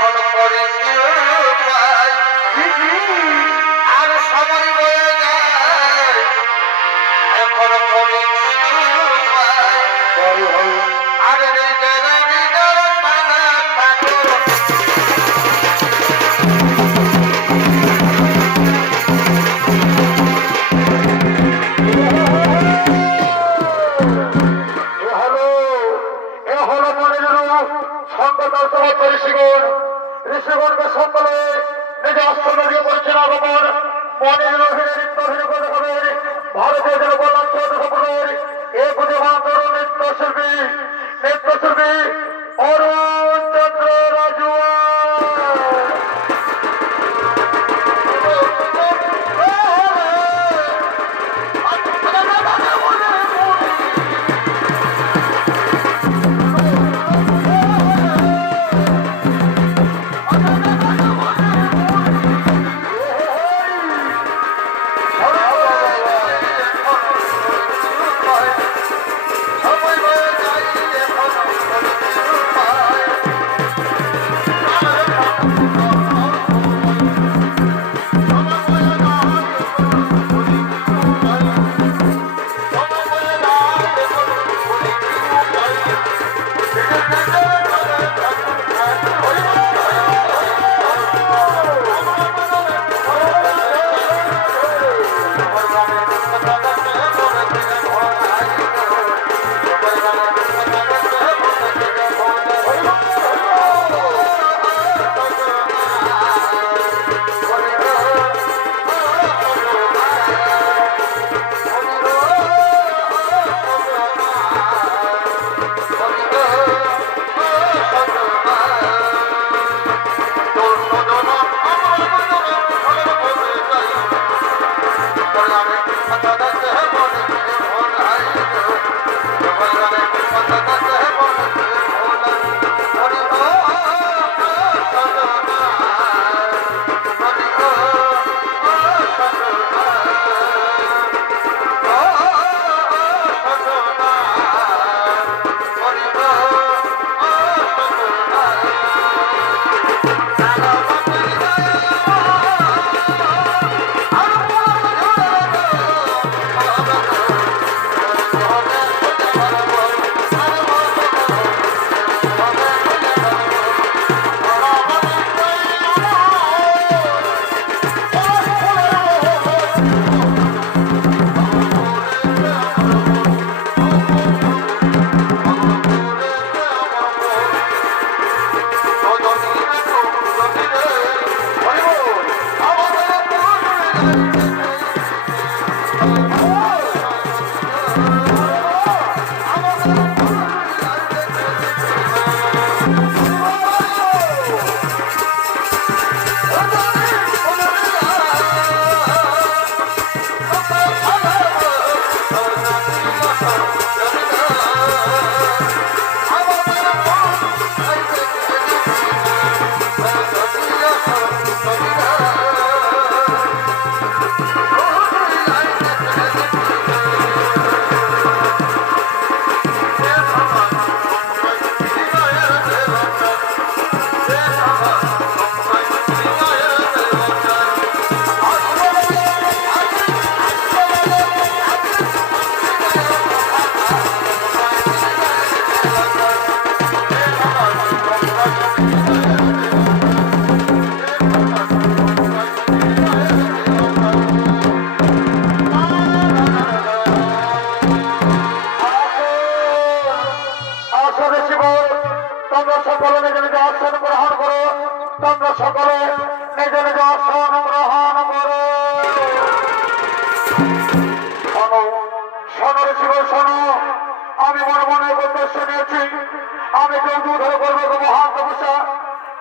এখন করেছি উপায় আর সময় বয়ে যায় এখন করেছি উপায় আর নিজের নিজের টানা ঠাকুর ঋষিগণকে সকলে নিজে আশ্চর্য করেছেন আগমন মনের ভারতীয় জনকল্যাণ সম্প্রদায়ের এই বুদ্ধিমান তরুণ নৃত্যশিল্পী অরুণ চন্দ্র রাজুয়া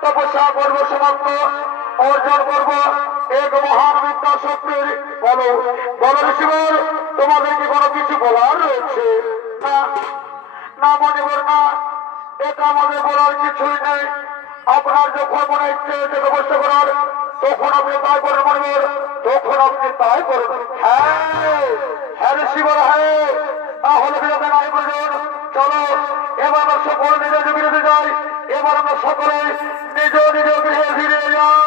তপস্যা করব সমাপ্ত অর্জন করব এক মহান বিদ্যা শক্তির বলো বলো ঋষিবর তোমাদের কি কোনো কিছু বলার রয়েছে না না মনিবর না এটা আমাদের বলার কিছুই নেই আপনার যখন মনে ইচ্ছে হচ্ছে তপস্যা করার তখন আপনি তাই করেন মনিবর তখন আপনি তাই করেন হ্যাঁ হ্যাঁ ঋষিবর হ্যাঁ তাহলে বিরোধে নাই প্রয়োজন চলো এবার সকল নিজের বিরোধী যাই এবার আমরা সকলে নিজ নিজ গৃহে ফিরে যাই।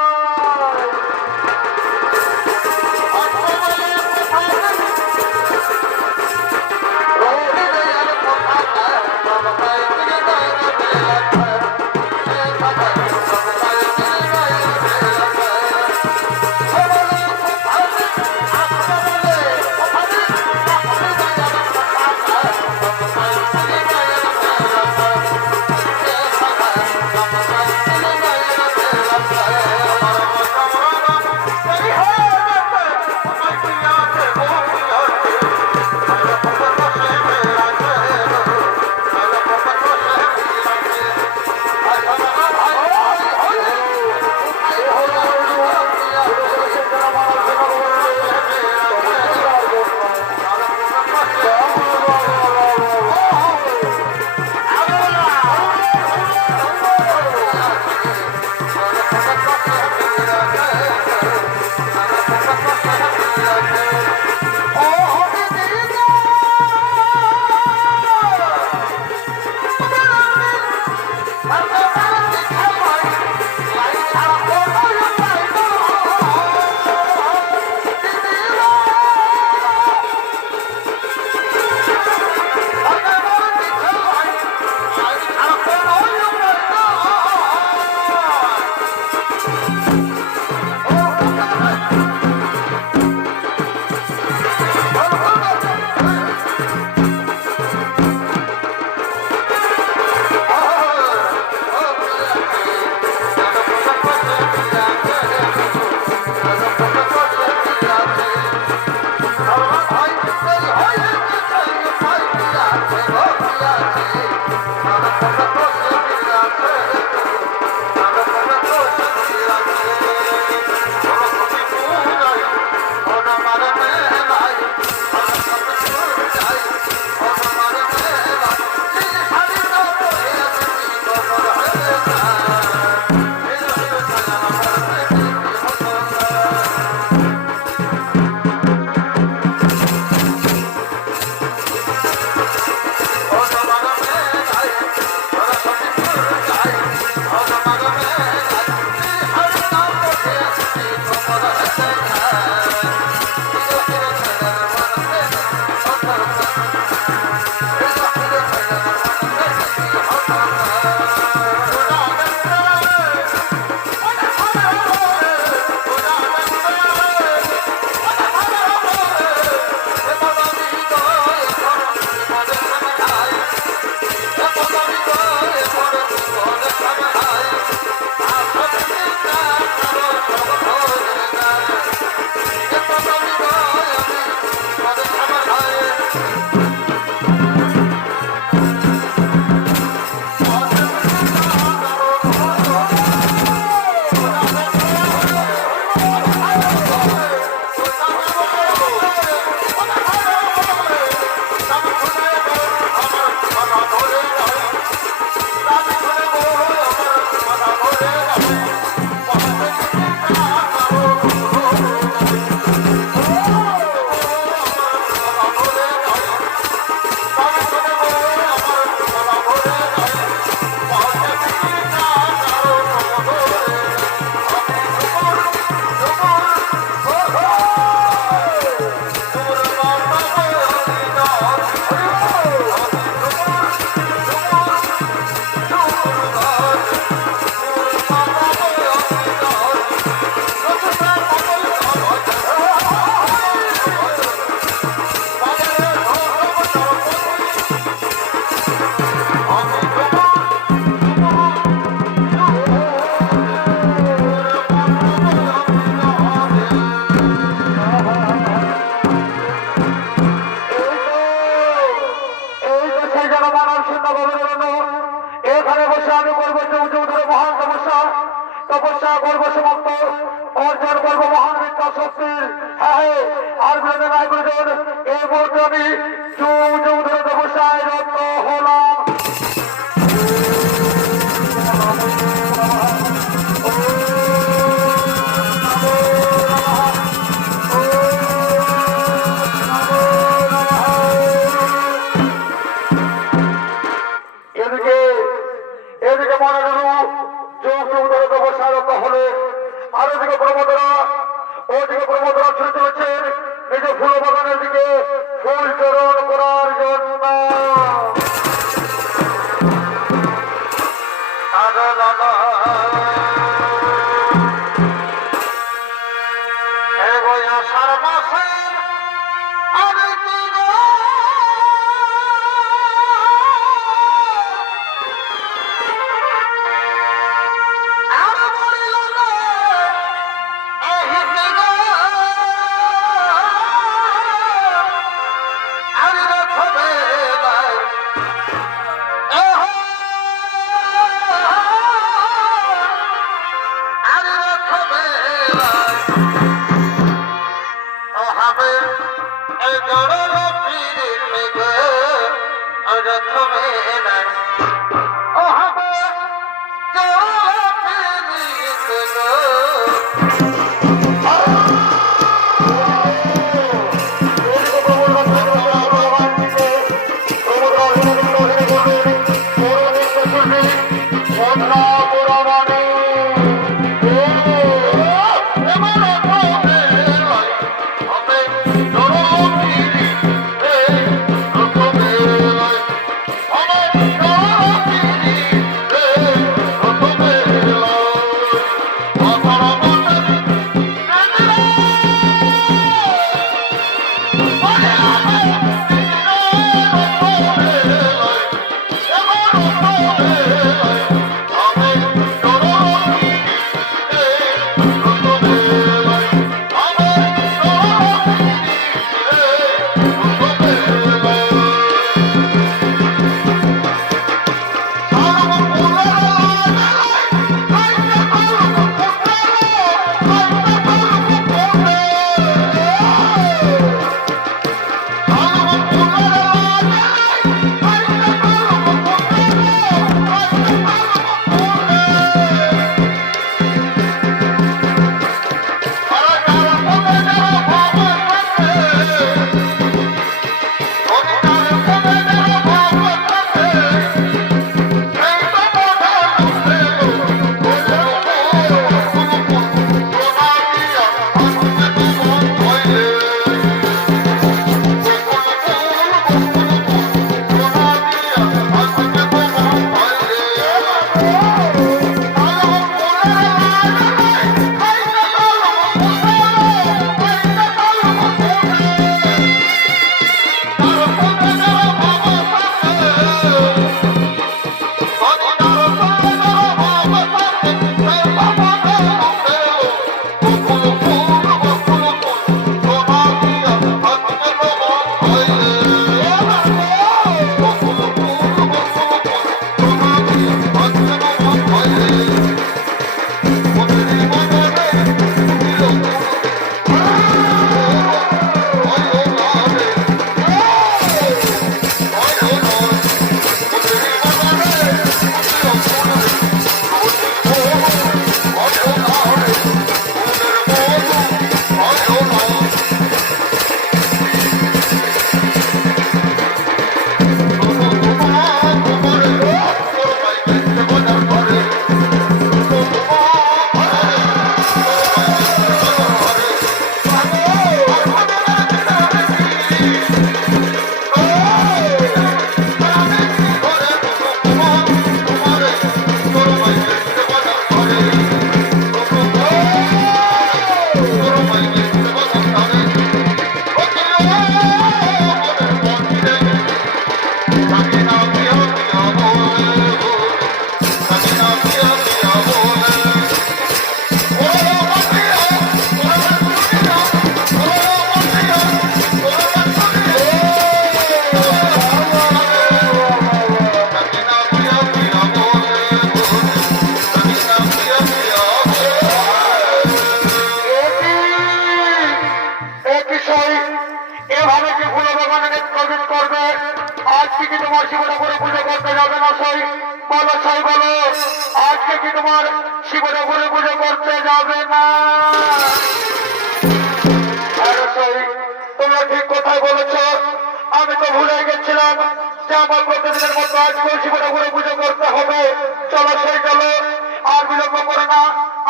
তপস্যা করবো সমাপ্ত, অর্জন করবো মহান বিদ্যা শক্তির। হ্যাঁ, আর বিরোধী নাই গুরুজন, এই মুহূর্তে আমি যুগ যুগ ধরে তপস্যায় রত হলাম। এদিকে এদিকে মনে ওদিকে প্রমোদরা ছুটে চলেছেন নিজে ফুল বাগানের দিকে ফুল চরণ করার জন্য।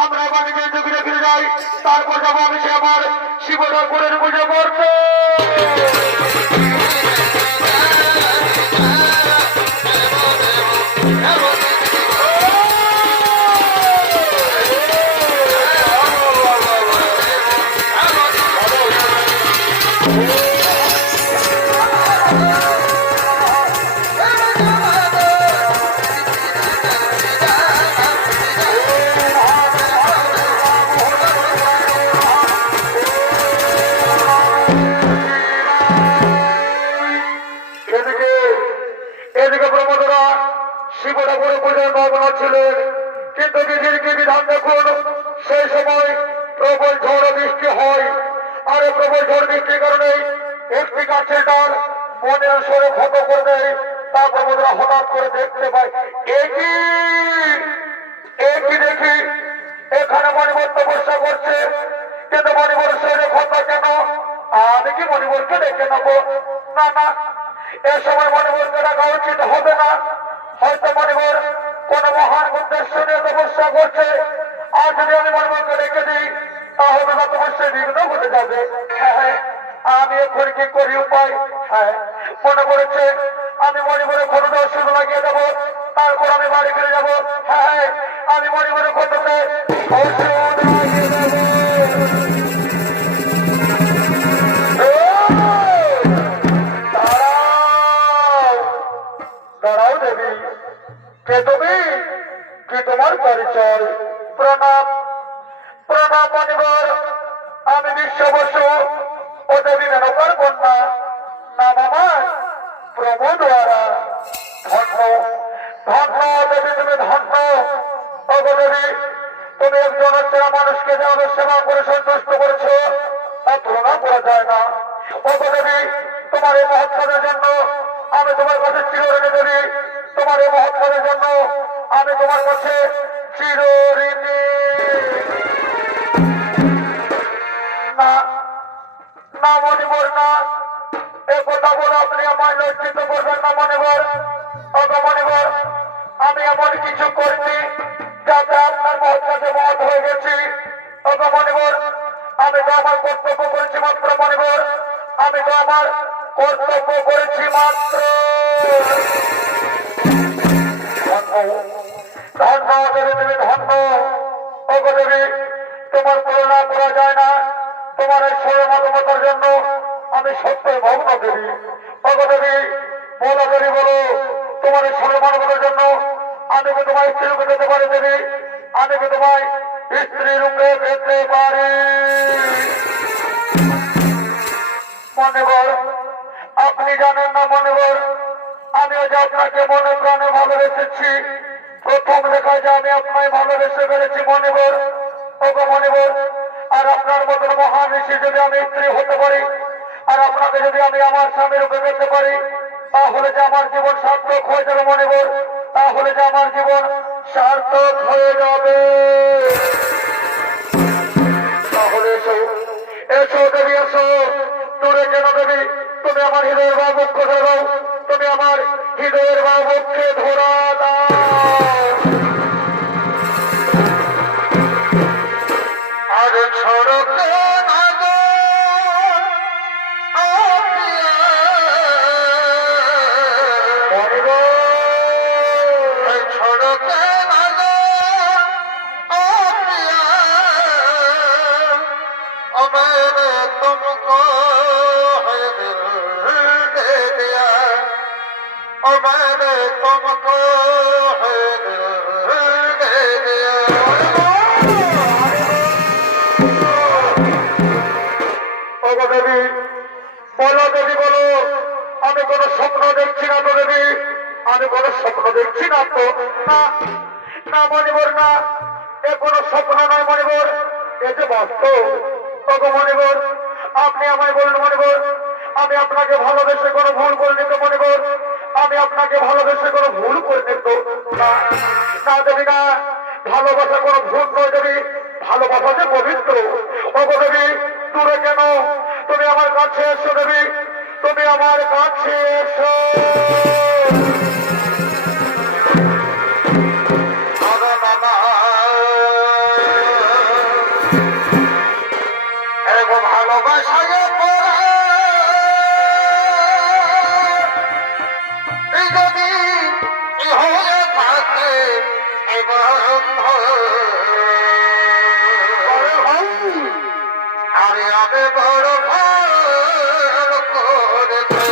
আমরা এবার নিজের যুগে ফিরে যাই, তারপর যাবো আমি সে আমার শিব ঠাকুরের পুজো করতে। এদিকে প্রমোদরা শিব ঠাকুরের পুজোর মগ্ন ছিলেন, কিন্তু বিধির বিধান দেখুন, সেই সময় প্রবল ঝড় বৃষ্টি হয়। আর এই প্রবল ঝড় বৃষ্টির কারণে একটি গাছের ডাল মনের সরে ক্ষত করে দেয়। তা প্রমোদরা হঠাৎ করে দেখতে পায়, একই দেখি এখানে মণিবর তপস্যা করছে, কিন্তু মণিবর শরীরে ক্ষত কেন? আমি কি মণিবরকে ডেকে নেবো? না না, এ সময় মণিবরকে ডাকা উচিত হবে না। হয়তো মণিবর কোন মহান উদ্দেশ্য নিয়ে তপস্যা করছে, আর যদি আমি মণিবরকে ডেকে দিই তাহলে না তপস্যায় বিঘ্ন ঘটে যাবে। হ্যাঁ, আমি এখন কি করি উপায়? হ্যাঁ, মনে পড়েছে আমি মণিবরের ক্ষতটা ওষুধ লাগিয়ে দেবো, তারপর আমি বাড়ি ফিরে যাবো। হ্যাঁ, আমি মণিবরের ক্ষততে ওষুধ লাগিয়ে দেবো। দাঁড়াও দেবী, কে তুমি? কি তোমার পরিচয়? প্রণাম প্রণাম মণিবর, আমি বিশ্ব বসু ও দেবী মেনকার কন্যা, নাম আমার প্রমোদরা। ধন্য ধন্য দেবী, তুমি ধন্য। ওগো দেবী, তুমি একজন অচেনা মানুষকে যেভাবে সেবা করে সন্তুষ্ট করেছো তা তুলনা করা যায় না। ওগো দেবী, তোমার এই মহৎ কাজের জন্য আমি তোমার কাছে চিরঋণী। দেবী, তোমার এই মহৎ কাজের জন্য আমি তোমার কাছে চিরঋণী। না না মণিবর, না, এ কথা বলে আপনি আমায় লজ্জিত করবেন না মণিবর। ওগো মণিবর, আমি এমন কিছু করিনি যাতে আপনার মহৎ কাজে মহৎ হয়ে গেছি। ওগো মণিবর, আমি তো আমার কর্তব্য করেছি মাত্র মণিবর, আমি তো আমার কর্তব্য করেছি মাত্র। ধন্য দেবী, তুমি ধন্য। ওগো দেবী, তোমার তুলনা করা যায় না। তোমার এই সর্বমানবতার জন্য আমি সত্যই ভগ্ন দেবী। ওগো দেবী, বলো দেবী, বলো, তোমার এই সর্বমানবতার জন্য আমি কি তোমায় স্ত্রী রূপে পেতে পারি দেবী? আমি কি তোমায় স্ত্রী রূপে পেতে পারি? মণিবর, আপনি জানেন না মণিবর, আমিও যে আপনাকে মনে প্রাণে ভালোবেসেছি। প্রথম দেখা যায় আমি আপনাকে ভালোবেসে ফেলেছি মণিবর। ওগো মণিবর, আর আপনার মতন মহান ঋষি যদি আমি স্ত্রী হতে পারি, আর আপনাকে যদি আমি আমার স্বামী রূপে পেতে পারি, তাহলে যে আমার জীবন সার্থক হয়ে যাবে মণিবর, তাহলে যে আমার জীবন সার্থক হয়ে যাবে। তাহলে এসো, এসো দেবী, এসো। দূরে কেন দেবী, তুমি আমার হৃদয়ের বাবুক্ষ ধরো, তুমি আমার হৃদয়ের বাবুক্ষে ধরা দাও। আর ছড়ো দেবী, বলো দেবী, বলো, আমি কোনো স্বপ্ন দেখছি না তো দেবী? আমি কোনো স্বপ্ন দেখছি না তো? না না মণিবর, না, এ কোনো স্বপ্ন নয় মণিবর, এ যে বাস্তব। ওগো মণিবর, আপনি আমায় বলুন মণিবর, আমি আপনাকে ভালোবেসে কোনো ভুল করিনি তো মণিবর? আমি আপনাকে ভালোবেসে কোনো ভুল করিনি তো? না না দেবী, না, ভালোবাসা কোনো ভুল নয় দেবী, ভালোবাসা যে পবিত্র। ওগো দেবী, দূরে কেন, তুমি আমার কাছে এসো দেবী, তুমি আমার কাছে এসো। ভালোবাসায় যদি হয়ে থাকে আরে আমি বড় ভালো করেছে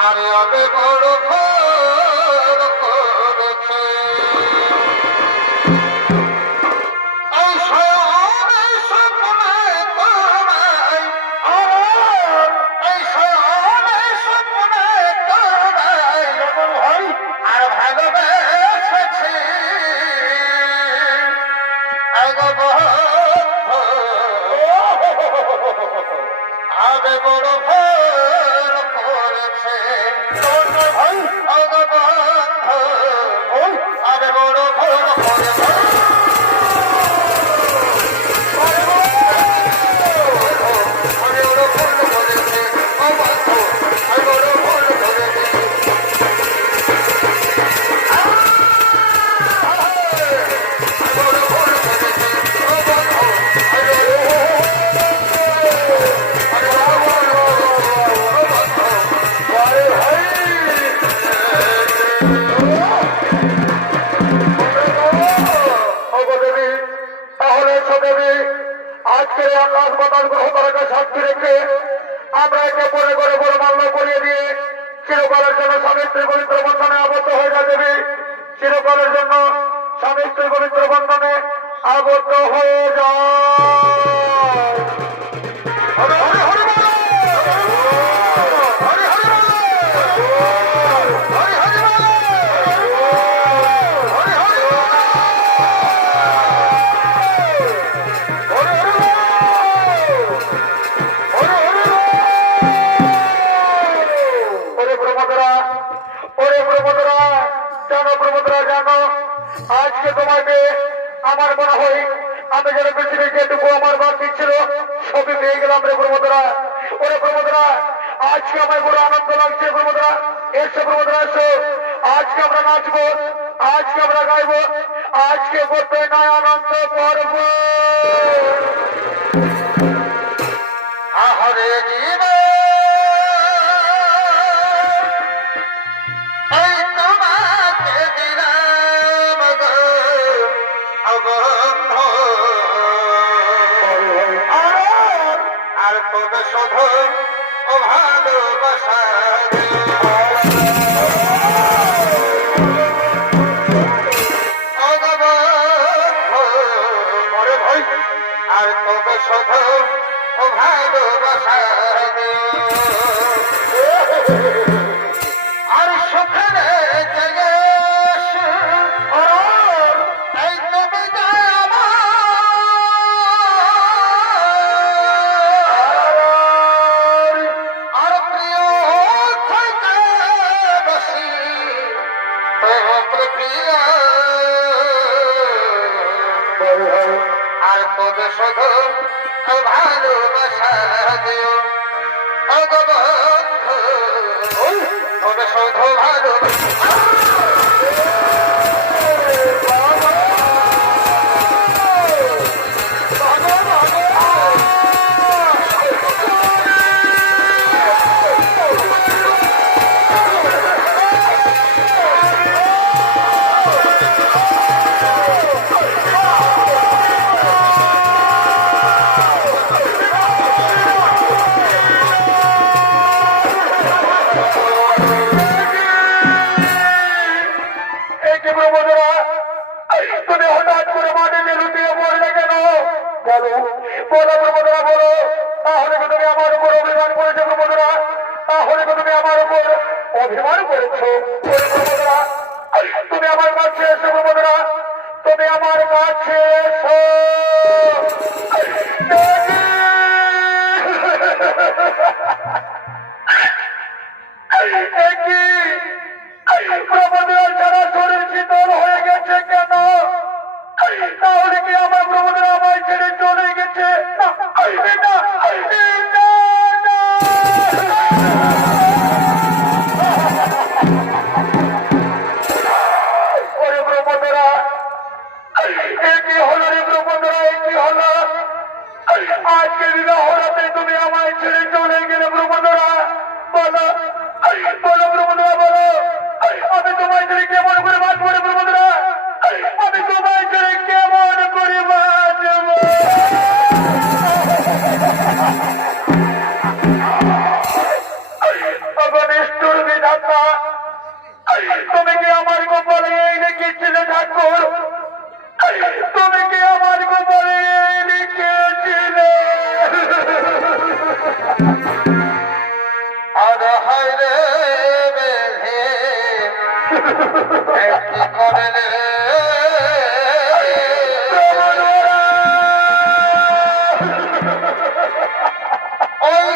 আরে আমি বড় ভালো করেছে এই সবে স্বপ্নে তোমায় এই সবে স্বপ্নে তোমায় ভাই আর ভালোবেসেছি আবে বড় ভুল করেছে ভাই আবে বড় ভুল করেছে আজকের আকাশ বাতাস গ্রহ তারকা সাক্ষী রেখে আমরা একে পরে করে বড় মাল্য করিয়ে দিয়ে চিরকালের জন্য স্বামী স্ত্রী পবিত্র বন্ধনে আবদ্ধ হয়ে যা দেবী চিরকালের জন্য স্বামী স্ত্রী পবিত্র বন্ধনে আবদ্ধ হয়ে যায় আজকে তোমাকে আমার মনে হয় আমি যেন পৃথিবী যেটুকু আমার বাকি ছিল সবই পেয়ে গেলাম রে প্রমোদরা ওরে প্রমোদরা আজকে আমার বড় আনন্দ লাগছে প্রমোদরা এসো প্রমোদরা এসো আজকে আমরা নাচবো আজকে আমরা গাইবো আজকে করতে নয় আনন্দ করবো আহরে জীবন আর তবে শুধু ও ভালোবাসা আর তবে শুধু ও ভালোবাসা আর সুখের জেগে এই তুমি আর প্রিয় থেকে বসি প্রিয় আর তবে শুধু ভালোবাসা দিও তবে শুধু ভালোবাসা তুমি হঠাৎ করে মাটিতে লুটিয়ে পড়লে কেন বলো বলো প্রমোদরা বলো তাহলে কি তুমি আমার উপর অভিমান করেছো প্রমোদরা তাহলে কি তুমি আমার উপর অভিমান করেছো প্রমোদরা তুমি আমার কাছে এসো প্রমোদরা তুমি আমার কাছে এসো প্রমোদরা সারা শরীর শীতল হয়ে গেছে কেন তাহলে কি আমার প্রমোদরা আমায় ছেড়ে চলে গেছে ওরে বলো প্রভুরা বলো, আমি তোমায় ছেড়ে কেমন করে বাঁচবো রে প্রভুরা? আমি তোমায় ছেড়ে কেমন করে বাঁচবো? নিষ্ঠুর বিধাতা, তুমি কি আমার গোপালে এই লিখেছিলে ঠাকুর? তুমি কি আমার গোপালে এই লিখেছিলে? আর হায় রে বেধে কি করলে ওই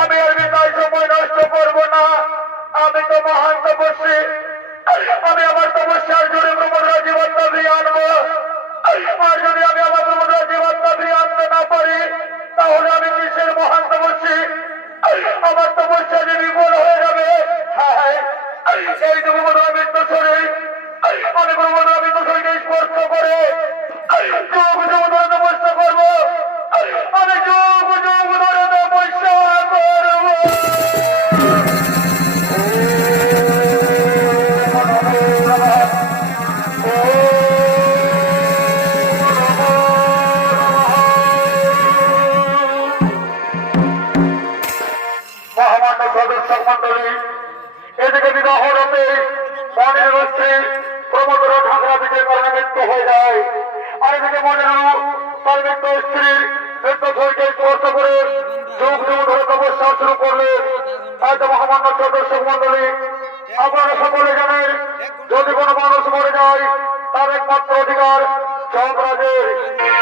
আমি আর বিদায় সময় নষ্ট করবো না। আমি তো মহান তপস্বী, আমি আমার তপস্যার জোরে প্রভুরা জীবনটা ফিরিয়ে আনবো। আর যদি আমি আমার প্রভুরা জীবনটা ফিরিয়ে আনতে না পারি, তাহলে আমি কিসের মহান তপস্বী? আমার তপস্যা যে বিফল হয়ে যাবে। হ্যাঁ, এইটুকু মনে আমি তো শরীর, আমি প্রভুরা আমি তো শরীরকে স্পর্শ করে যুগ যুগ ধরে তপস্যা করবো। আমি যুগ যুগ ধরে তপস্যা করবো। মহামান্য সদস্য মন্ডলী, এদিকে বিবাহ রূপে মনের গোষ্ঠী প্রমোদর ঠাকুরা দিকে কারণে মৃত্যু হয়ে যায়। আর এদিকে মনের তার মৃত্যু স্ত্রীর মৃত্যু শরীরকে স্পর্শ করে যুগ যুগ ধরে তপস্যা শুরু করলে। হয়তো মহামান্য সদস্য মন্ডলী, আপনারা সকলে জানেন, যদি কোনো মানুষ মরে যায় তার একমাত্র অধিকার যমরাজের।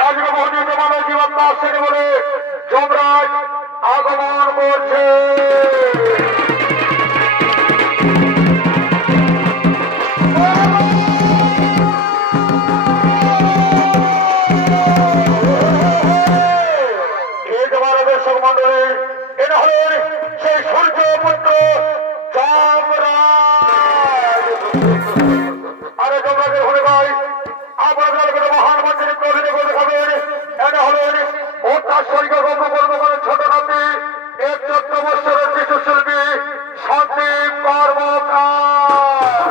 আজকে মহনীয় মানুষ জীবাত্মা আসছেন বলে যমরাজ আগমন করছে। দর্শক মন্ডলী, এটা হলেন সেই সূর্য পুত্র যমরাজ। আরে যমরাজের হলে ভাই আপনাদের মহান মন্দিরে প্রভৃতি করে দেখাবেন। এটা হলেন অত্যাশ্চর্য কর্মকর্মকারের ছোট নাতি ৭১ বৎসরের শিশু শিল্পী সন্দীপ কর্মকার।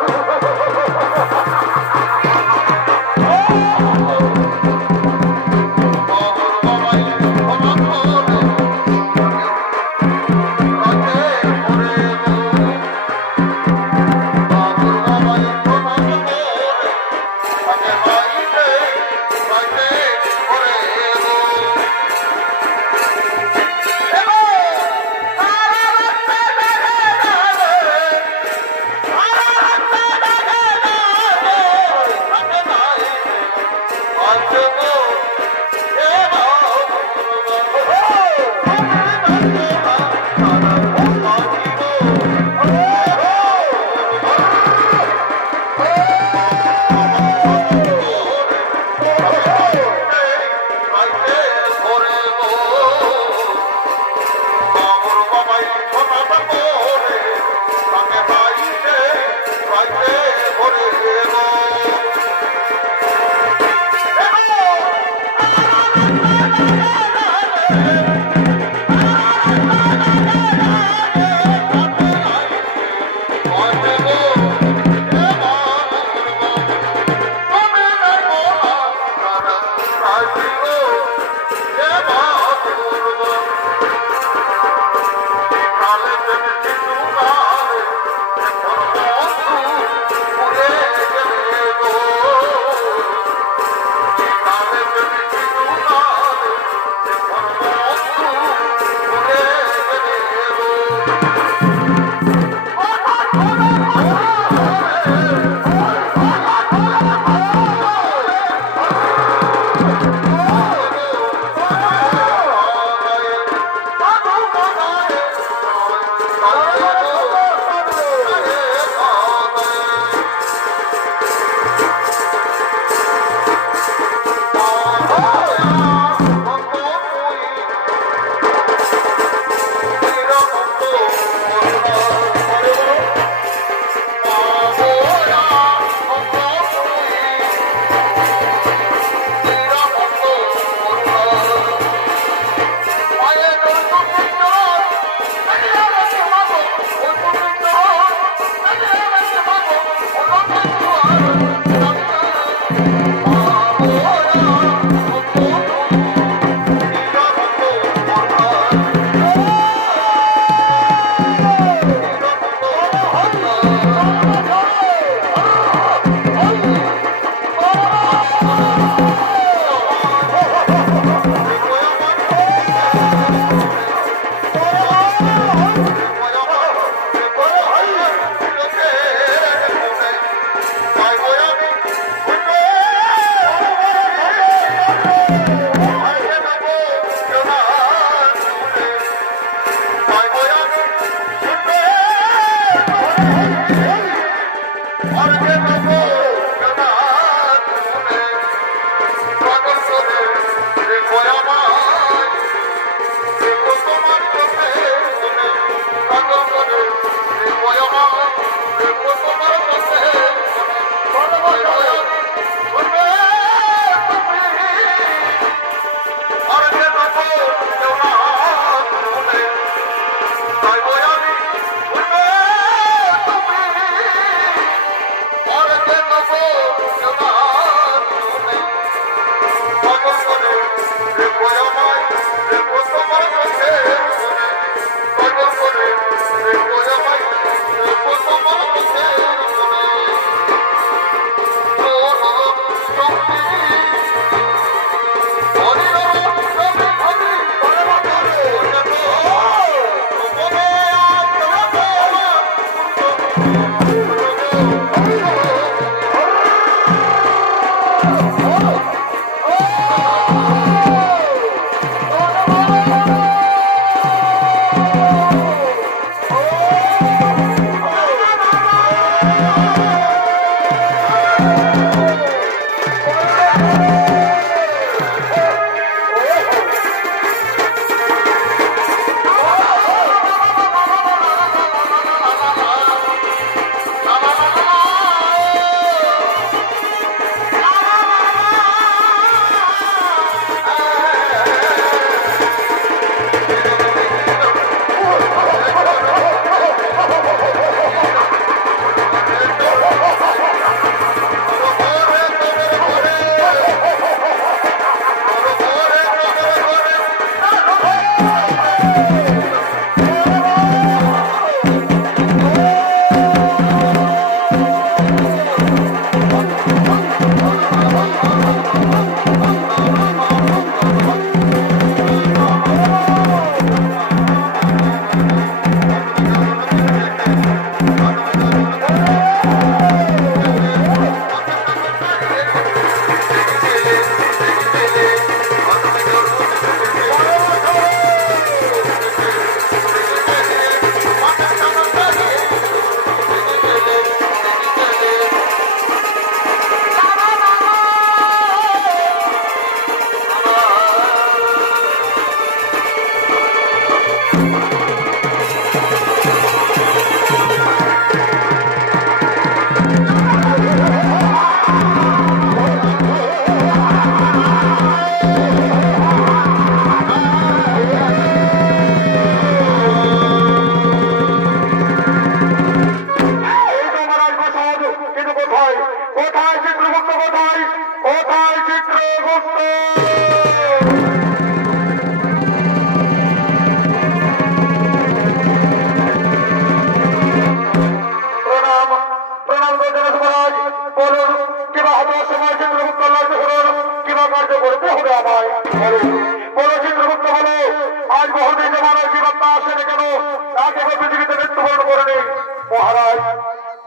মহারাজ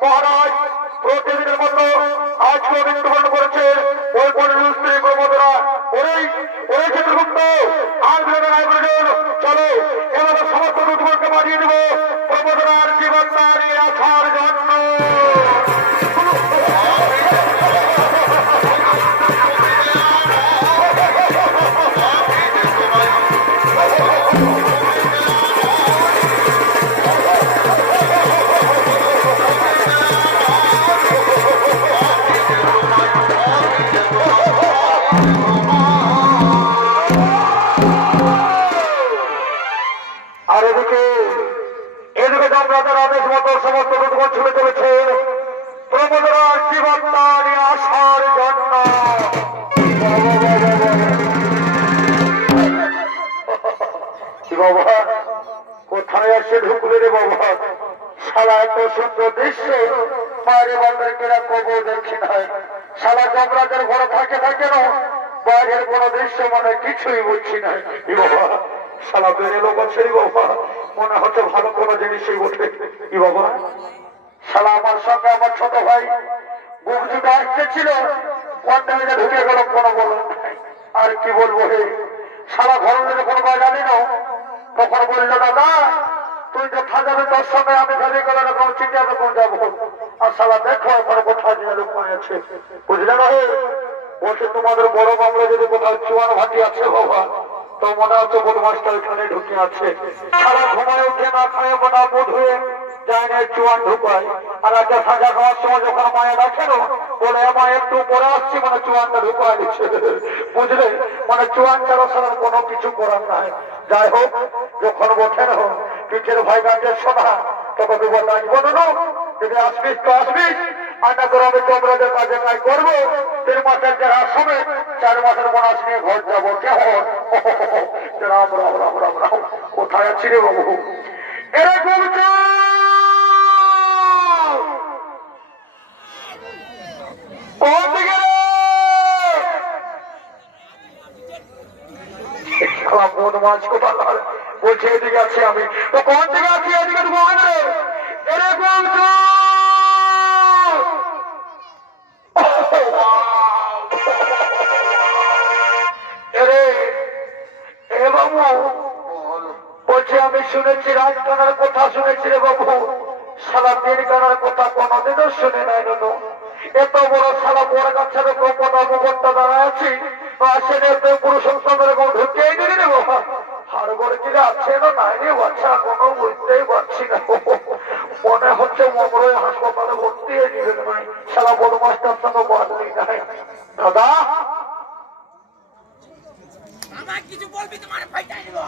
মহারাজ প্রতিদিনের মতো আজকে মৃত্যুবরণ করেছে ওই পরিণত স্ত্রী প্রমোদরা ওই ওই চিত্রগুপ্ত আজ রায় বললেন চলো এভাবে সমস্ত দুর্গকে বাড়িয়ে দেবো প্রমোদরার জীবন দাঁড়িয়ে আসার জন্য। আর এদিকে এদিকে সম্রাটের আদেশ মতো সমস্ত দুর্গ ছুটে চলেছেন প্রমোদরার জীবন দাঁড়িয়ে আসার জন্য। বাবা কোথায় আসে ঢুকলে রে বাবা, শালা এত সুন্দর দৃশ্য বাইরে বাজারে কেনা কবর দেখি নাই, শালা সম্রাটের ঘরে থাকে থাকে না বাইরের কোন দৃশ্য মানে কিছুই বুঝছি না। বাবা শালা বেরেলো বলছে বাবা, মনে হচ্ছে ভালো কোনো জিনিসই ওঠে। কি বাবা শালা আমার সঙ্গে আমার ছোট ভাই বুকজুটা আসতেছিল পঞ্চায়েতে ঢুকে গেল কোনো বলো আর কি বলবো হে, শালা ঘরের কোনো জানি না। তখন বললো দাদা তুই যে থাকবে তোর সঙ্গে আমি ভেবে গেলে কোনো চিন্তা যখন যাবো, আর সালা দেখো এখন কোথায় যেন লুকিয়ে আছে, বুঝলে না? বলছে তোমাদের বড় বাংলা যদি কোথাও চুয়ান ভাটি আছে বাবা, তো মনে হচ্ছে বদমাসটা এখানে ঢুকে আছে। সারা ঘুমায় উঠে না খায় মোটা মুঠ হয়ে যায় না চুয়ান ঢুকায়। আর একটা সাজা খাওয়ার সময় যখন মায়ের রাখেন বলে মা একটু পরে আসছি, মানে চুয়ানটা ঢুকায় দিচ্ছে, বুঝলে? মানে চুয়ানটারও সারা কোনো কিছু করার নাই। যাই হোক, যখন বসেন হোক পিঠের ভাই গাছের সোনা, তখন দুবার নাচবো না, যদি আসবিস তো আসবিস, আর না তোর আমি চন্দ্রদের কাজে কাজ করবো। 3 মাসের যারা আসবে 4 মাসের বোনাস নিয়ে ঘর যাবো। কেমন? রাম রাম রাম রাম রাম। কোথায় আছি রে বাবু? এরকম কোন দিকে বদমাস কোথা বলছে? এদিকে আছি আমি। তো কোন দিকে আছি? এদিকে তো বলে এরকম বলছে আমি শুনেছি রাজকানার কথা শুনেছি রে বাবু, সারা দিন কানার কথা কোনদিনও শুনে নাই। এত বড় সারা বড় গাছের কপটা মুগরটা দাঁড়ায় আছি, সেটা পুরুষ সংসদের ঢুকিয়ে দিলি রে বাবা। হাড় গড়ে কি আছে না নাই রে বাচ্চা, কোনো বুঝতেই পারছি না। মনে হচ্ছে মমরই হাসপাতালে ভর্তি হয়ে দিবে নাই, সারা বদমাসটার সঙ্গে বাঁধলি নাই। দাদা কিছু বলবি, তোমার ফাইটাই দিব।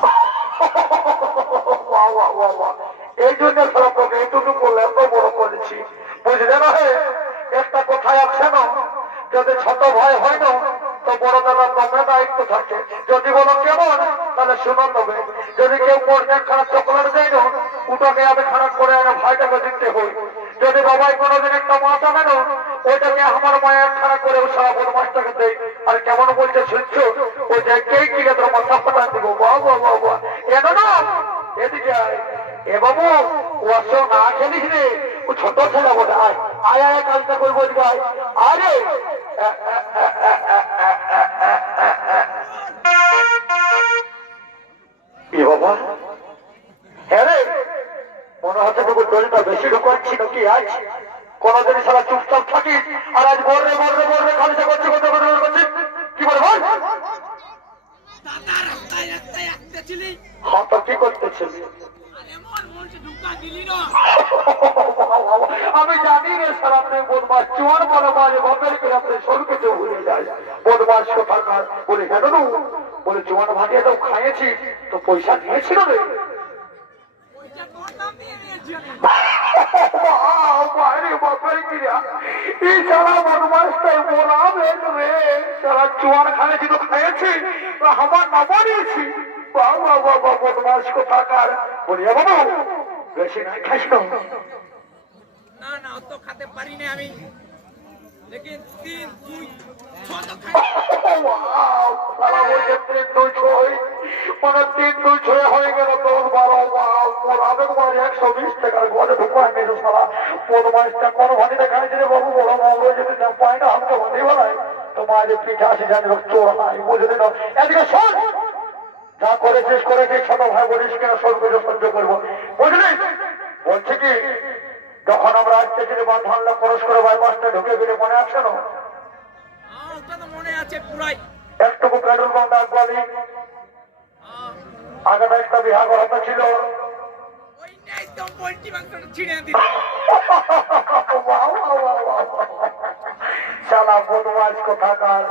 এই জন্য তোকে এটুকু করলে এত বড় করেছি, বুঝলে না? একটা কথাই আছে না, যদি ছোট ভাই হয় না তো বড় দাদা তোমরা দায়িত্ব থাকে। যদি বলো কেমন, তাহলে শুনো তবে। যদি কেউ পড়তে খারাপ চকলেট দেয় না, ওটাকে আমি খারাপ করে এনে ভাইটাকে দিতে হই। যদি বাবাই কোনোদিন একটা মাছ আনে না, ওইটাকে আমার মায়ের খারাপ করে সারা বদমাসটাকে দেয়। আর কেমন বলছে শুনছো? ওই যে কে কিনে তোর মাথা ফাটা দিব। বাবা বাবা এনো না, এদিকে আয়। এ বাবু ও আসো না, খেলিস রে, ও ছোট ছেলে বলে। আয় আয় আয়, কাজটা করবো। এদিকে আয়। আরে বাবা, হ্যাঁ রে, মনে হচ্ছে তোকে দলটা বেশি ঢুকাচ্ছি নাকি আজ? কোনদিন সারা চুপচাপ থাকিস, আর আজ বর্রে বর্রে বর্রে খালিসা করছি, করছি কি বলে বল? হ্যাঁ, তো কি করতেছিস? আমি জানি রে সারা আপনি বদমাস চুয়ার বলে বাজে বাপের করে আপনি সরকেতে ভুলে যায়। বদমাস কোথাকার বলে কেন বলে চুয়ান ভাটিয়ে তো খাইয়েছি, তো পয়সা নিয়েছিল রে। চুয়ান খাইয়েছি তো খাইয়েছি, আমার নামা নিয়েছি। বাবা বাবা বদমাস কোথাকার বলি বাবু, বেশি নাই খাইস না। না না, অত খেতে পারি না আমি, লেকিন 3 2 6 তো খাই। সারা বলছে 3 2 6, মানে 3 2 6 হয়ে গেল 10 12। আবেগ মারি 120 টাকার ঘরে ঢুকায় নিয়েছে সারা বদমাসটা। কোনো ভাটিতে খাইছে রে বাবু, বড় মামলো যেতে যা পায় না আমাকে ভাটি বেলায়। তোমার যে পিঠা আসি জানি চোর নাই, বুঝলি না? এদিকে শোন, যা করেছিস করেছিস, ছোট ভাই বলিস কিনা সব কিছু সহ্য করবো, বুঝলি? বলছি কি, যখন আমরা আসতে ছিল বাঁধানলা খরচ করে বাইপাসটা ঢুকে গেলে মনে আছে না? ওটা তো মনে আছে পুরাই। একটুকু পেট্রোল পাম্প ডাকবালি, আগেটা একটা বিহার কথা ছিল, ওইটাই তো পোল্ট্রি মাংসটা ছিঁড়ে দিল। শালা বদমাস কোথাকার।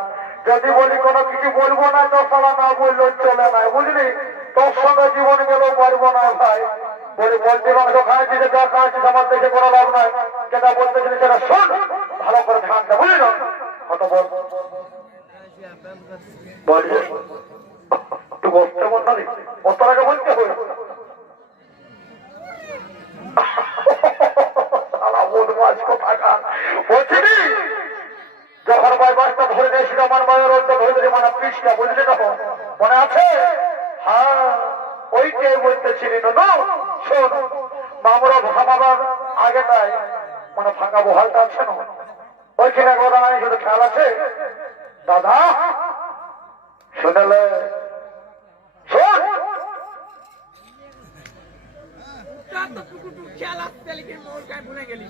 যদি বলি কোনো কিছু বলবো না, তো শালা না বললেও চলে না, বুঝলি? তোর সঙ্গে জীবন গেল পারবো না ভাই। বলি পোল্ট্রি মাংস খাইছি, যে যা খাইছিস আমার দেখে কোনো লাভ নাই। যেটা বলতেছিলি সেটা শোন, ভালো করে ধ্যানটা, বুঝলি না? কত বল বলি একটু বসতে বল না, অত আগে বলতে হবে। বলছিলি যখন বাইপাসটা ধরে দিয়েছিল আমার মায়ের রোডটা ধরে ধরে মানে পিসটা, বুঝলি না? মনে আছে? হ্যাঁ, ওইটাই বলতেছিলি না। শোন, মামরা ভাঙাবার আগেটাই মানে ভাঙা বহালটা আছে না, ওইখানে একবার দাঁড়াই, শুধু খেয়াল আছে দাদা? শুনেলে শোন, খেয়াল আসতে লেগে মোর গায়ে ভুলে গেলি।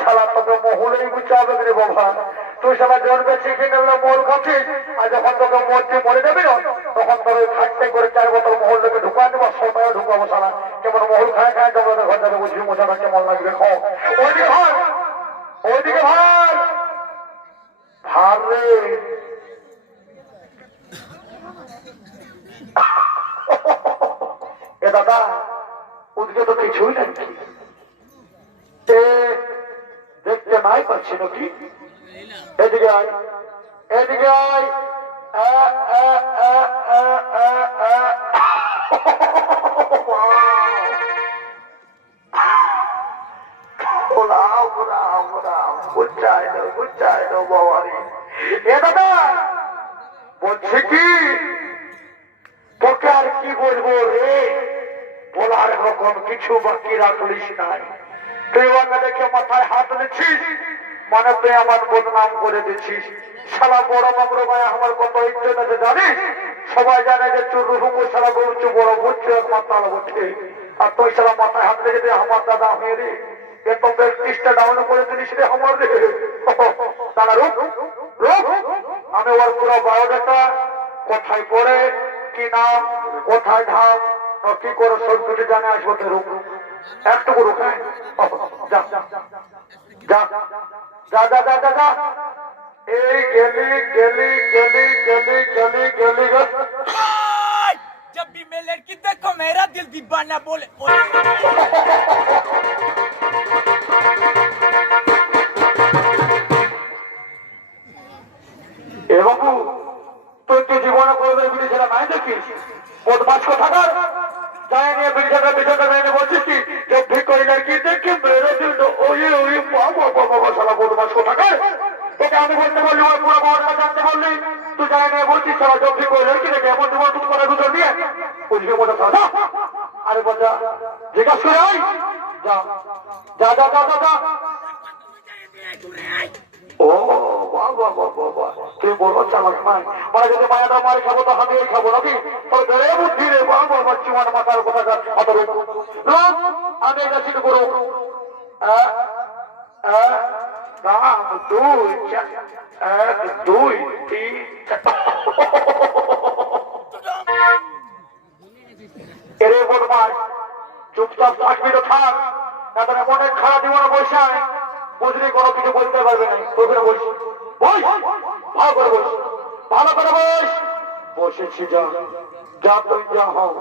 শালা তোকে মহুলেই গুছাবে রে বাবা। তুই শালা জন্মে শিখে নিলে মল খাচ্ছিস, আর যখন তোকে মরতে মরে যাবি না তখন তোর ওই খাটতে করে 4 বোতল মহল লোকে ঢুকা দেবো, 100 টাকা ঢুকাবো। শালা কেমন মহল খায় খায় তোমাদের ঘর যাবে, বুঝবি মশাটা কেমন লাগবে। খাও ওইদিকে ভাই, ওইদিকে ভাই ভার রে। এ দাদা ওদিকে তো কিছুই নাকি, দেখতে নাই পাচ্ছি নাকি? এদিকে আয়, এদিকে আয়। বলছি কি তোকে আর কি বলবো রে, বলার রকম কিছু বাকি রাখলিস নাই। তুই আমাকে দেখে মাথায় হাত নিচ্ছিস, মানে তুই আমার বদনাম করে দিচ্ছিস। শালা বড় বাবুর গায়ে আমার কত ইজ্জত আছে জানিস? সবাই জানে যে চুর রুহু শালা গরুচু বড় বুঝছে মাতাল বুঝছে, আর তুই শালা মাথায় হাত লেগে দিয়ে আমার দাদা হয়ে রে এত প্র্যাকটিসটা ডাউন করে দিলিস রে আমার রে। দাদা রূপ রূপ আমি ওর পুরো বায়োডাটা, কোথায় পড়ে, কি নাম, কোথায় ধাম, কি করে সব কিছু জানে আসবো তো রূপ একটু রূপ। হ্যাঁ যা যা যা যা যা যা যা যা। এই গেলি গেলি গেলি গেলি গেলি গেলি जब भी मैं लड़की देखो मेरा दिल दीवाना बोले এ বাবু তুই তো জীবনে কোনোদিন বিড়ি ছেলে নাই দেখিস, বদমাস কোথাকার। যাই নিয়ে বিড়ি ছেলে পিছনে মেনে বলছিস কি যে ঠিক করি লড়কি দেখে মেরে দিল ওই ওই বাবা বাবা শালা বদমাস কোথাকার। তোকে আমি বলতে বললি ওই পুরো বড়টা জানতে বললি, তুই যাই নিয়ে বলছিস শালা জব ঠিক করি লড়কি দেখে এমন জীবন তুমি করে দুটো নিয়ে বুঝবি মতো সাদা। আরে বাচ্চা জিজ্ঞাসা করে আয়, যা যা যা যা যা যা। ও বাবা বাবা বাবা তুই বড় চালাক নাই, মানে যদি মায়াটা মারি খাবো তো আমি এই খাবো নাকি? তোর বেড়ে বুদ্ধি রে বাবা আমার চুয়ান মাথার কথা অত আমি এটা চিন্তা করো। দাম 2 1 2 3 এরে বদমাস চুপচাপ থাকবি তো থাক, তাদের এমন এক খারাপ জীবনে বসায় বুঝলি কোনো কিছু বলতে পারবে না। তোকে বস বস ভালো করে বস, ভালো করে বস। বসেছি যা যা তুই যা হও।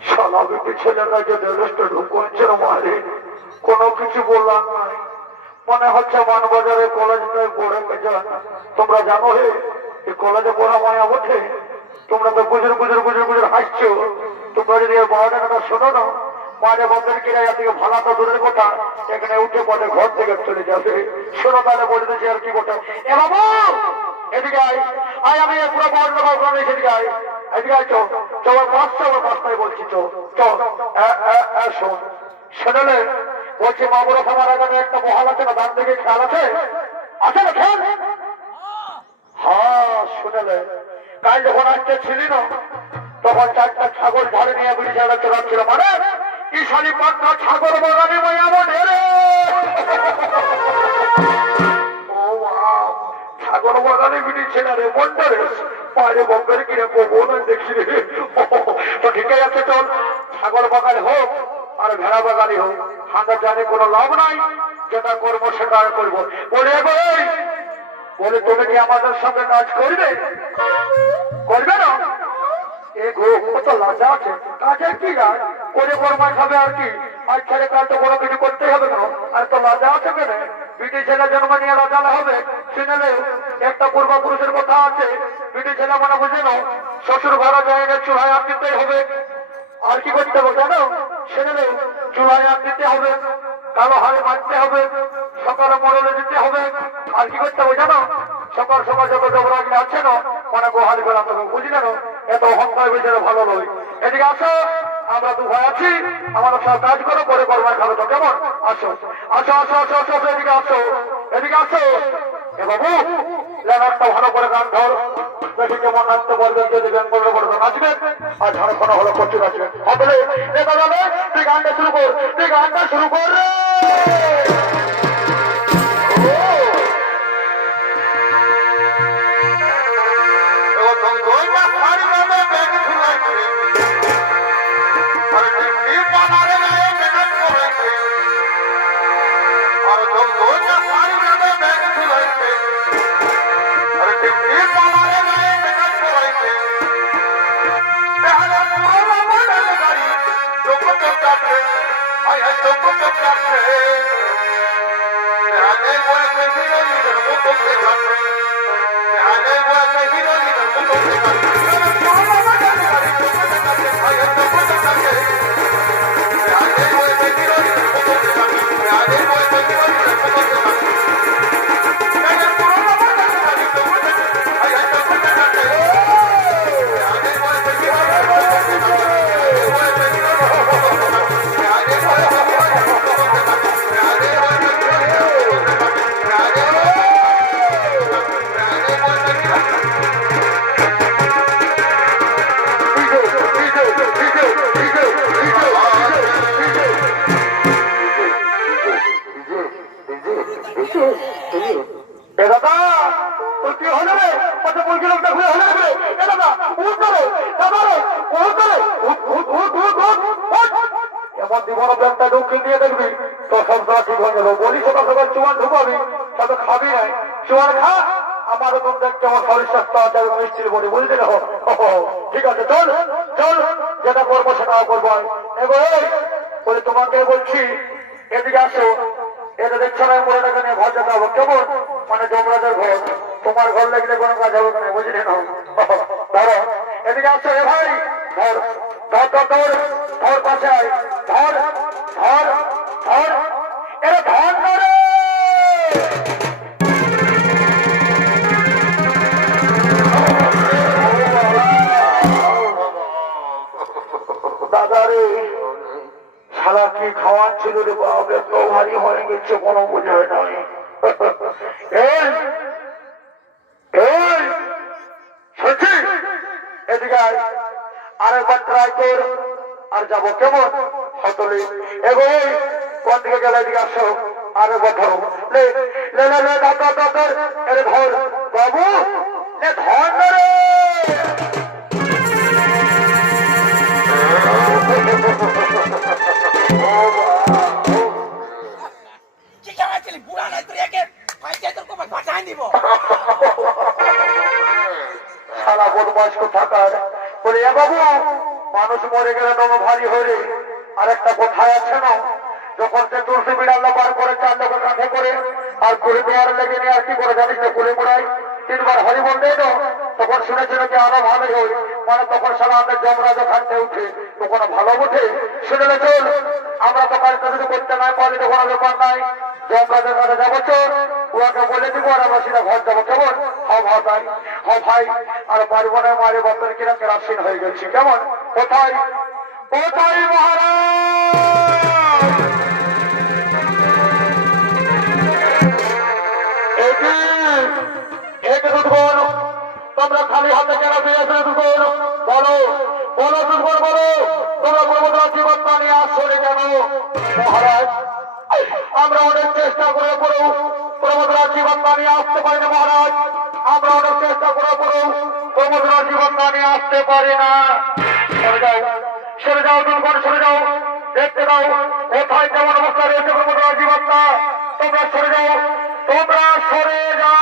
শালা বেটি ছেলেটা যে রেস্টে ঢুকছে মারে কোনো কিছু বললাম নাই, মনে হচ্ছে মানবাজারে কলেজটায় পড়ে যান। তোমরা জানো হে এই কলেজে পড়া মায়া ওঠে, তোমরা তো গুজর গুজর গুজর গুজর হাসছো। তোমরা যদি এই বারোটা শোনো না মাঝে বন্ধের কিনা থেকে ভাড়া তো দূরের কথা, এখানে উঠে পড়ে ঘর থেকে চলে যাবে। শোনো তাহলে বলে দিচ্ছি আর কি কথা। এ বাবু এদিকে আয়, আয় আমি পুরো বারোটা সেদিকে আয়, এদিকে আয় চো চোর পাঁচটা আমার পাঁচটায় বলছি চো চো শোন শোনালে বলছি মামুর আমার আগে একটা মহাল আছে না, দান থেকে খেয়াল আছে আছে না খেয়াল? হ্যাঁ শুনেলে কাল যখন আজকে ছিলি না তখন 4টা ছাগল ঝাড়ে নিয়ে বিড়ি ঝাড়া চড়াচ্ছিল, মানে ঈশানী পাত্র ছাগল বাগানে এমন রে ছাগল বাগানে বিড়ি ছেলে রে বন্ডারে পায়ে বম্বের কিনে বলবো না দেখি রে। তো ঠিকই আছে চল ছাগল বাগানে হোক আর ভেড়া বাগানে হোক, আমরা জানি কোনো লাভ নাই, যেটা করবো সেটা করবো। বলে বলে তুমি কি আমাদের সঙ্গে কাজ করবে? করবে না? এ গো কত লজ্জা আছে, কাজের কি কাজ করে কর্মায় খাবে আর কি, আর ছেলে কাল তো কোনো কিছু করতেই হবে না, আর তো লজ্জা আছে কেন? বিটি ছেলে জন্ম নিয়ে লজ্জালে হবে? শুনেলে একটা পূর্বপুরুষের কথা আছে, বিটি ছেলে মানে বুঝে নাও শ্বশুর ঘরে যায় না চুলায় আপ দিতেই হবে। আর কি করতে হবে জানো? শুনেলে চুলায় আপ দিতে হবে, কালো হাড়ে মারতে হবে, সকালে মরলে দিতে হবে। আর কি করতে হবে জানো? সকাল সকাল যত ডোবরাগি আছে না মানে গোহালি বেলা তখন বুঝলে না, এত অহংকার বেচারে ভালো নয়। এদিকে আসো আমরা 2 ভাই আছি, আমাদের সব কাজ করো পরে করবাই খাবে তো কেমন? আসো আসো আসো আসো আসো এদিকে আসো। এদিকে আসো। এ বাবু একটা ভালো করে গান ধর, দেখি কেমন নাচতে বলবেন, যদি গান করলে বলবেন নাচবেন, আর ঝাড়খণ্ড হলো করতে নাচবেন। হবে তুই গানটা শুরু কর, তুই গানটা শুরু কর রে। ঠিক আছে, চল চল, যেটা করবো সেটাও করবো। বলে তোমাকে বলছি, এদিকে আসো। এটা দেখছো না মোড়াটাকে নিয়ে ঘর যেতে হবে, কেমন মানে জমরাজের ঘর। তোমার ঘর লাগলে কোনো কাজ হবে না, বুঝলি না? ধরো, এদিকে আসো। এ ভাই ধর ধর ধর ধর ধর, পাশে আয়, ধর ধর ধর, এরা ধর ধরে। দাদারে শালা কি খাওয়াচ্ছিল রে বাবা, তো ভারী হয়ে গেছে, কোনো বোঝায় নাই। এদিকে আরেকবার ট্রাই কর, আর যাবো কেমন হতলে। এগো কোন দিকে গেলে, এদিকে আসো। আরেকবার ধরো, লে লে লে লে, ধর এরে ধর বাবু, লে ধর রে। শালা বদমাস থাকার বলে, এ বাবু মানুষ মরে গেলে তোমার ভারী হয়ে। আর একটা কোথায় আছে না, যখন সে তুলসী বিড়াল পার করে 4 লোকের কাঁধে করে আর কুড়ি দেওয়ার লেগে নিয়ে আর কি করে জানিস না, কুড়ি মোড়াই 3 বার হরি বলতে তো তখন শুনেছিল যে আরো ভালো হয়, মানে তখন সারা আমাদের জমরাজ খাটতে উঠে, তখন ভালো উঠে। শুনে চল, আমরা তো কাজটা যদি করতে নাই পারি তো কোনো ব্যাপার নাই, জমরাজের কাছে যাবো, চল ওকে বলে দিব, আর আমরা সেটা ঘর যাবো, কেমন? ভাই আর পারবো না, মারে বাপের কিনা কেরাসিন হয়ে গেছি, কেমন? কোথায় কোথায় মহারাজ? তোমরা খালি হাতে কেন পেয়েছো? বলো বলো দুর্বল, বলো তোমরা প্রমোদরা জীবনটা নিয়ে আসছো কেন? মহারাজ আমরা অনেক চেষ্টা করে পড়েও প্রমোদরা জীবনটা নিয়ে আসতে পারি না মহারাজ। আমরা অনেক চেষ্টা করে পড়েও প্রমোদরা জীবনটা নিয়ে আসতে পারি না। সরে যাও দুর্বল, সরে যাও, দেখতে দাও কোথায় কেমন অবস্থা রয়েছে প্রমোদরা জীবনটা। তোমরা সরে যাও, তোমরা সরে যাও।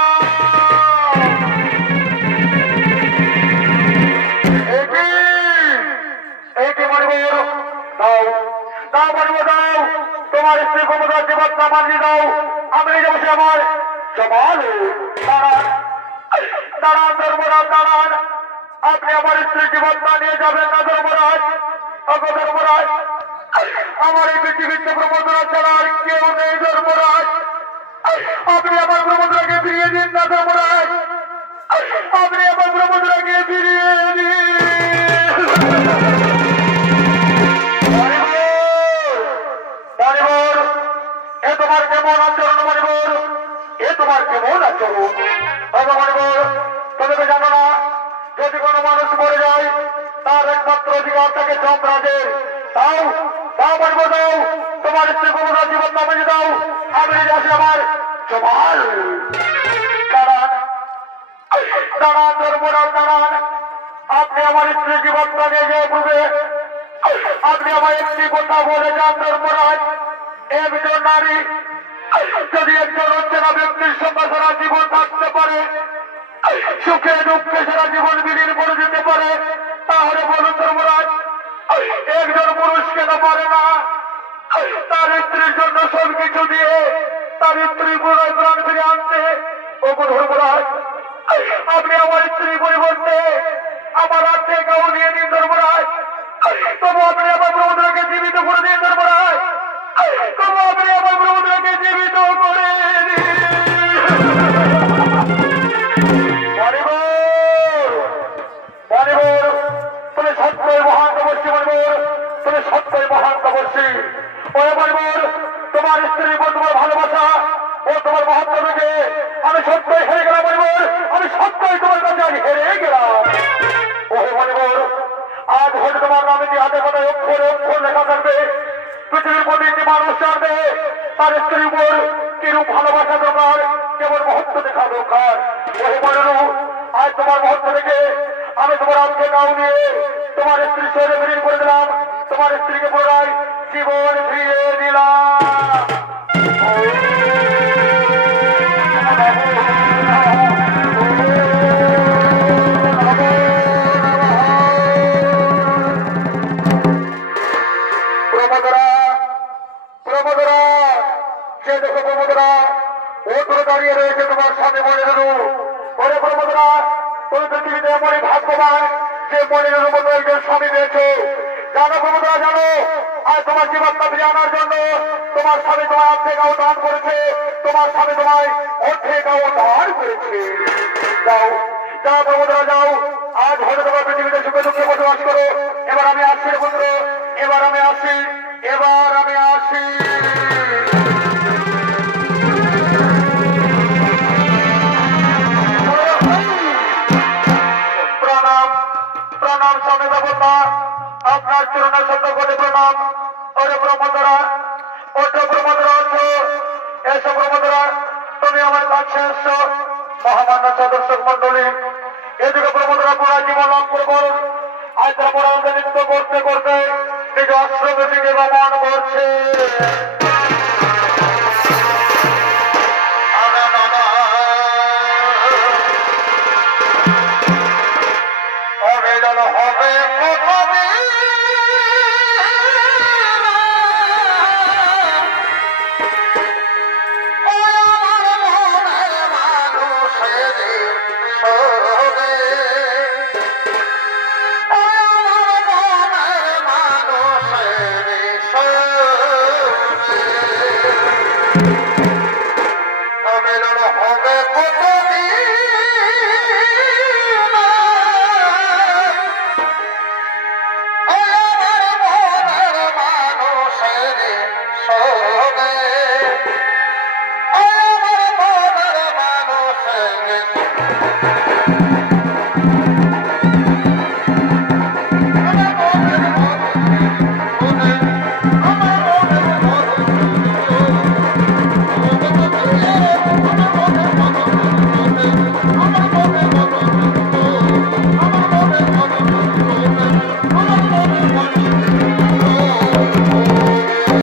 তোমার স্ত্রী ক্ষমতার জীবনটা মানিয়ে দাও। আমি নিজে বসে আমার সমাল দাঁড়ান দাঁড়ান ধর্মরাজ দাঁড়ান। আপনি আমার স্ত্রী জীবনটা নিয়ে যাবেন না ধর্মরাজ। ধর্মরাজ আমার এই পৃথিবীতে প্রমোদরা ছাড়া আর কেউ নেই ধর্মরাজ। আপনি আমার প্রমোদরাকে ফিরিয়ে দিন না ধর্মরাজ। আপনি আমার প্রমোদরাকে ফিরিয়ে দিন। তোমার কেমন আচরণ মণিপুর? এ তোমার কেমন আচরণ? ভগবান তোদেরকে জানো না, যদি কোনো মানুষ মরে যায় তার একমাত্র অধিকার থাকে যমরাজের। তাও তাও বলবো, দাও তোমার স্ত্রী ক্ষমতা জীবন নামে দাও। আমি আসি আমার জমাল। দাঁড়ান দাঁড়ান ধর্মরাজ, দাঁড়ান। আপনি আমার স্ত্রী জীবন নিয়ে যে পূর্বে আপনি আমার একটি কথা বলে যান ধর্মরাজ। একজন নারী যদি একজন হচ্ছে না ব্যক্তির সঙ্গে সারা জীবন থাকতে পারে, সুখে দুঃখে সারা জীবন বিলীন করে দিতে পারে, তাহলে বলুন ধর্মরাজ একজন পুরুষ কেন পারে না তার স্ত্রীর জন্য সবকিছু দিয়ে তার স্ত্রী পুনরায় প্রাণ ফিরে আনতে? ও ধর্মরাজ, আপনি আমার স্ত্রী পরিবর্তে আমার হাত থেকেও নিয়ে নিন ধর্মরাজ। তবু আপনি আমার প্রভুদেরকে জীবিত করে দিন ধর্মরাজ। তবু আপনি আমার প্রভুদেরকে জীবিত করে দিন। তুমি সত্যই মহান তপস্বী মণিবর, তুমি সত্যই মহান তপস্বী। ও মণিবর, তোমার স্ত্রীর উপর তোমার ভালোবাসা ও তোমার মহত্ব থেকে আমি সত্যই হেরে গেলাম মণিবর। আমি সত্যই তোমার কাছে আজ হেরে গেলাম। ও মণিবর, আজ হয়তো তোমার নামে যে হাতে কথা অক্ষরে অক্ষর লেখা থাকবে। পৃথিবীর প্রতিটি মানুষ জানবে তার স্ত্রীর উপর কিরূপ ভালোবাসা দরকার, কেবল মহত্ব দেখা দরকার। ওহে মনরু, আজ তোমার মহত্ব থেকে আমি তোমার আজকে গাও নিয়ে তোমার স্ত্রীর শরীরে বিলীন করে দিলাম। তোমার স্ত্রীকে পুনরায় জীবন ফিরিয়ে দিলাম। প্রমোদরা, প্রমোদরা, সে দেখো প্রমোদরা, ও তোর দাঁড়িয়ে রয়েছে তোমার সামনে মনিরু। ওরে প্রমোদরা, তুমি পৃথিবীতে এমনই ভাগ্যবান যে মনিরুর মতো একজন স্বামী পেয়েছো। জানো প্রমোদরা, জানো আজ তোমার জীবনটা ফিরে আনার জন্য তোমার স্বামী তোমার অর্ধেকাও দান করেছে। তোমার স্বামী তোমায় অর্ধেকাও দান করেছে। যাও যাও প্রমোদরা, যাও। আজ হয়তো তোমার পৃথিবীতে সুখে দুঃখে বসবাস করো। এবার আমি আসছি রে পুত্র, এবার আমি আসি, এবার আমি আসি। প্রণাম প্রণাম স্বামী দেবতা, আপনার চরণে শত কোটি প্রণাম। ওরে প্রমোদরা, ওঠো প্রমোদরা, ওঠো। এসো প্রমোদরা, তুমি আমার কাছে এসো। মহামান্য সদস্যক মন্ডলী, এদিকে প্রমোদরা পুরা জীবন লাভ করবো। আজ তারা নৃত্য করতে করতে নিজ আশ্রমের দিকে গমন করছে।